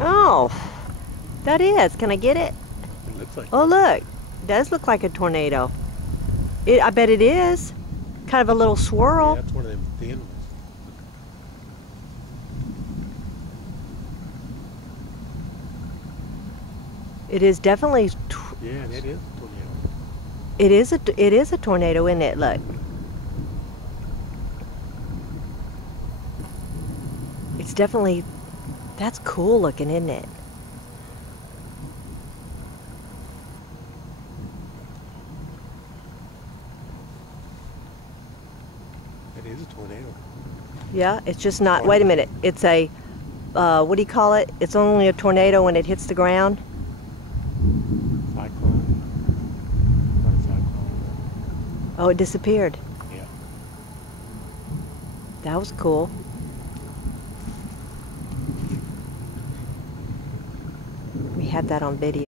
Oh, that is. Can I get it? It looks like. Oh, look. It does look like a tornado. I bet it is. Kind of a little Yeah, swirl. that's one of them thin ones. It is definitely. Yeah, that is a tornado. It is a tornado, isn't it? Look. It's definitely. That's cool looking, isn't it? That is a tornado. Yeah, it's just not. Wait a minute. It's a. What do you call it? It's only a tornado when it hits the ground. Cyclone. Not a cyclone. Oh, it disappeared. Yeah. That was cool. We had that on video.